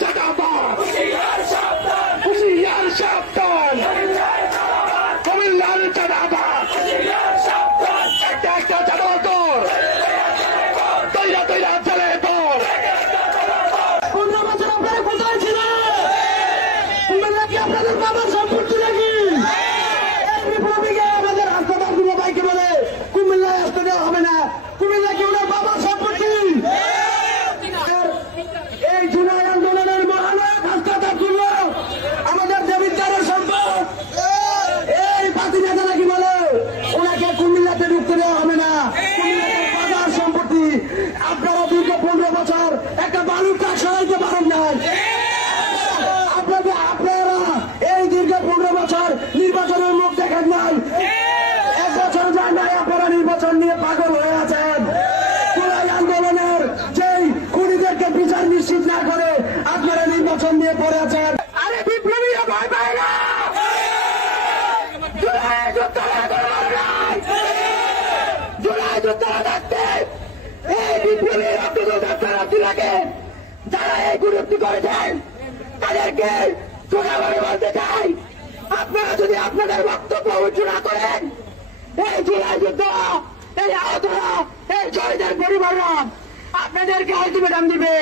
চাঁদাবাজ, হুঁশিয়ার সাবধান, কুমিল্লার চাঁদাবাজ, একটা একটা চাঁদা তোর, তৈরা তৈরা চলে তোর। 15 বছর আপনারা কোথায় ছিলেন? কুমিল্লা কি আপনাদের বাবার সম্পত্তি নাকি? এই বিপ্লবীকে আমাদের হাসপাতালগুলো ভাইকে বলে কুমিল্লায় আসতে দেওয়া হবে না। কুমিল্লা কি ওনার বাবার সম্পত্তি? এই জুলাই আন্দোলনের মহানায়ক হাসপাতালগুলো আমাদের দেবিদ্বারের সম্পদ। এই পাতি নেতা নাকি বলে ওনাকে কুমিল্লাতে ঢুকতে দেওয়া হবে না, কুমিল্লার বাবার সম্পত্তি। আপনারা দীর্ঘ 15 বছর একটা বালুর কাজ সরাইতে পারেন নাই। আপনারা এই দীর্ঘ 15 বছর নির্বাচনের মুখ দেখেন নাই। 1 বছর যায় নাই আপনারা নির্বাচন নিয়ে পাগল হয়ে আছেন। জুলাই আন্দোলনের যেই খুনিদেরকে বিচার নিশ্চিত না করে আপনারা নির্বাচন নিয়ে পড়ে আছেন। আরে বিপ্লবীরা ভয় পায় না, জুলাই যোদ্ধারা জুলাই যোদ্ধারা থাকতে এই বিপ্লবী আব্দুল আব্দুল্লাহকে যারা এই গুরুত্ব করেছেন তাদেরকে সোনাভাবে বলতে চাই, আপনারা যদি আপনাদের বক্তব্য উঁচু না করেন এই জুলাই যোদ্ধারা, এই আহতরা, এই শহীদের পরিবাররা আপনাদেরকে আলটিমেটাম দিবে।